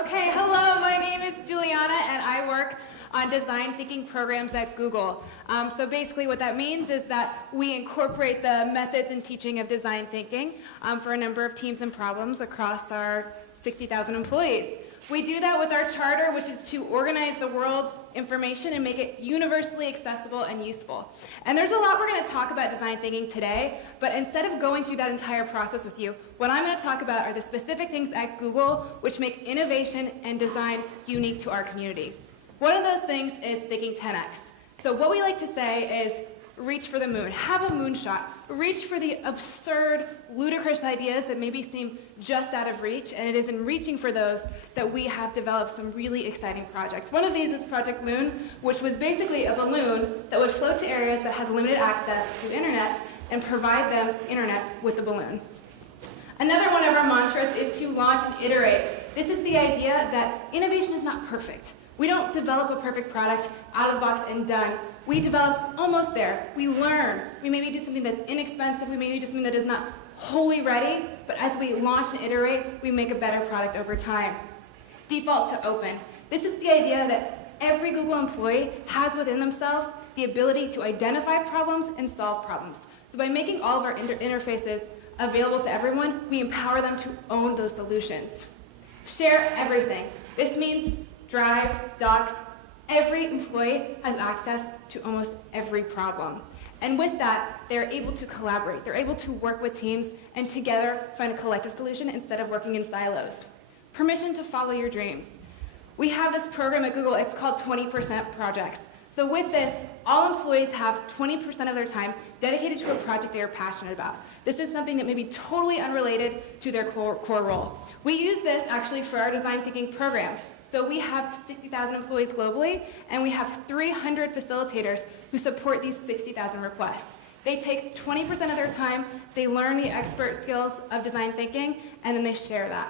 Okay, hello, my name is Juliana and I work on design thinking programs at Google. So basically what that means is that we incorporate the methods and teaching of design thinking for a number of teams and problems across our 60,000 employees. We do that with our charter, which is to organize the world's information and make it universally accessible and useful. And there's a lot we're going to talk about design thinking today, but instead of going through that entire process with you, what I'm going to talk about are the specific things at Google which make innovation and design unique to our community. One of those things is thinking 10x. So what we like to say is reach for the moon, have a moonshot, reach for the absurd, ludicrous ideas that maybe seem just out of reach, and it is in reaching for those that we have developed some really exciting projects. One of these is Project Loon, which was basically a balloon that would float to areas that had limited access to internet and provide them internet with the balloon. Another one of our mantras is to launch and iterate. This is the idea that innovation is not perfect. We don't develop a perfect product out of the box and done. We develop almost there. We learn. We maybe do something that's inexpensive. We maybe do something that is not wholly ready. But as we launch and iterate, we make a better product over time. Default to open. This is the idea that every Google employee has within themselves the ability to identify problems and solve problems. So by making all of our interfaces available to everyone, we empower them to own those solutions. Share everything. This means Drive, Docs. Every employee has access to almost every problem. And with that, they're able to collaborate. They're able to work with teams and together find a collective solution instead of working in silos. Permission to follow your dreams. We have this program at Google, it's called 20% Projects. So with this, all employees have 20% of their time dedicated to a project they are passionate about. This is something that may be totally unrelated to their core role. We use this actually for our design thinking program. So we have 60,000 employees globally, and we have 300 facilitators who support these 60,000 requests. They take 20% of their time, they learn the expert skills of design thinking, and then they share that.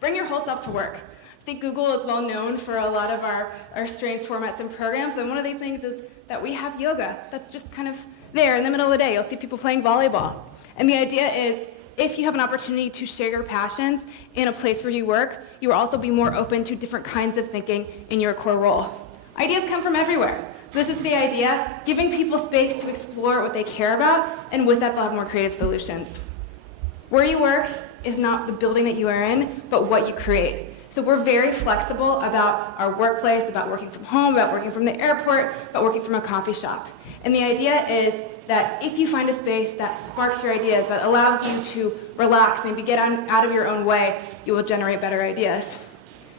Bring your whole self to work. I think Google is well known for a lot of our strange formats and programs, and one of these things is that we have yoga. That's just kind of there in the middle of the day. You'll see people playing volleyball. And the idea is, if you have an opportunity to share your passions in a place where you work, you will also be more open to different kinds of thinking in your core role. Ideas come from everywhere. This is the idea, giving people space to explore what they care about, and with that they'll have more creative solutions. Where you work is not the building that you are in, but what you create. So we're very flexible about our workplace, about working from home, about working from the airport, about working from a coffee shop. And the idea is that if you find a space that sparks your ideas, that allows you to relax, maybe get out of your own way, you will generate better ideas.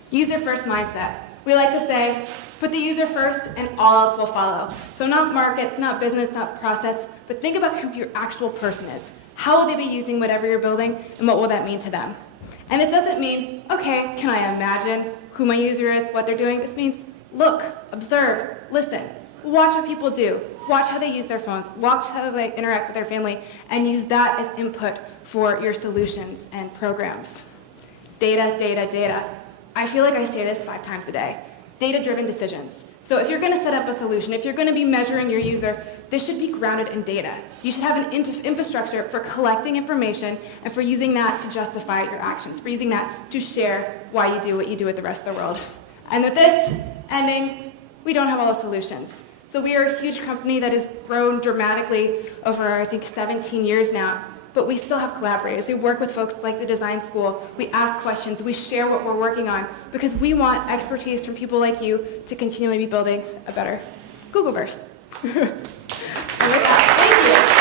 User-first mindset. We like to say, put the user first and all else will follow. So not markets, not business, not process, but think about who your actual person is. How will they be using whatever you're building, and what will that mean to them? And this doesn't mean, okay, can I imagine who my user is, what they're doing? This means look, observe, listen. Watch what people do. Watch how they use their phones. Watch how they interact with their family, and use that as input for your solutions and programs. Data, data, data. I feel like I say this 5 times a day. Data-driven decisions. So if you're going to set up a solution, if you're going to be measuring your user, this should be grounded in data. You should have an infrastructure for collecting information and for using that to justify your actions, for using that to share why you do what you do with the rest of the world. And with this ending, we don't have all the solutions. So we are a huge company that has grown dramatically over, I think, 17 years now, but we still have collaborators. We work with folks like the design school. We ask questions. We share what we're working on because we want expertise from people like you to continually be building a better Googleverse. And with that, thank you.